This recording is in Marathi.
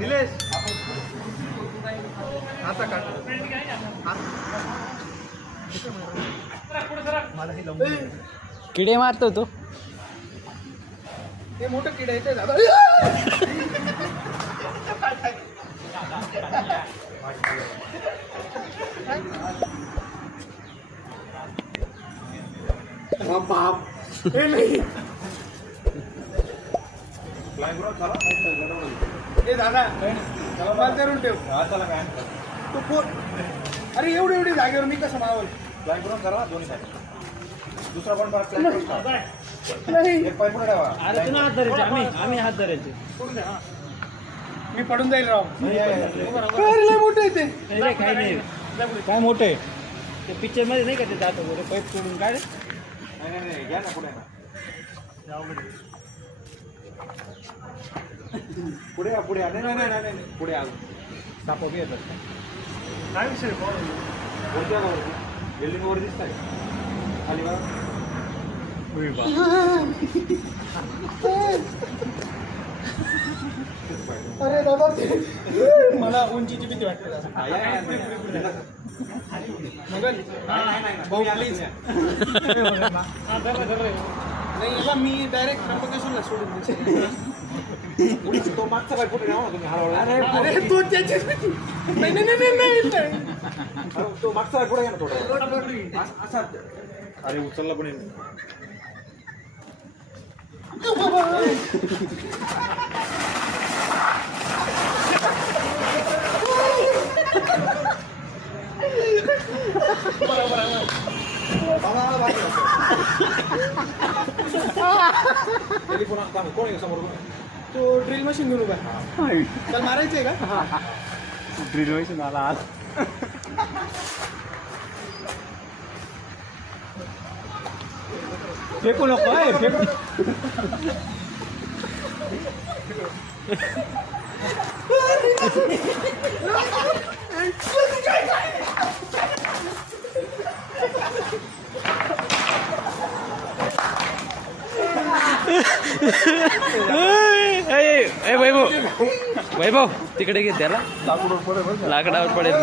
निलेश आता काढ किडे मारतो तो. हे मोठं किडे येते दादा. बाप हे नाही हे दादा मला करून ठेव तू कोण. अरे एवढी एवढी जागेवर मी कसं मावल. दुसरा पण नाही एक पाय पुढे ठेवा. अरे तुला हात धरायचे, आम्ही हात धरायचे. मी पडून जाईल राव. अरे लय मोठं आहे ते. काही नाही काय मोठे ते पिक्चर मध्ये नाही का ते जातो बोले पाईप सोडून काय रे? नाही घ्या ना पुढे ना. पुढे या पुढे या. नाही पुढे या. साप बी येतात. काय विषय कोणत्या बिल्डिंग वर दिसत आहे खाली बघा. अरे दादा ते मला उंचीची भीती वाटते. मगन भाऊ प्लीज. नाही बाबा मी डायरेक्ट त्र्यंबकेश्वरला सोडून. तो मागचा काय पुढे ठेवा ना तुम्ही हळूहळू. अरे तो त्याचीच भीती. नाही नाही नाही नाही नाही. तो मागचा काय पुढे घ्या ना थोडं. असा अरे उचलला पण येईल. कोण आहे समोर. तो ड्रिल मशीन घेऊन उभा. त्याला मारायचंय का. ड्रिल मशीन आला आज. फेकू नको आहे फेकू. वैभव तिकडे घे त्याला. लाकडावर पडेल.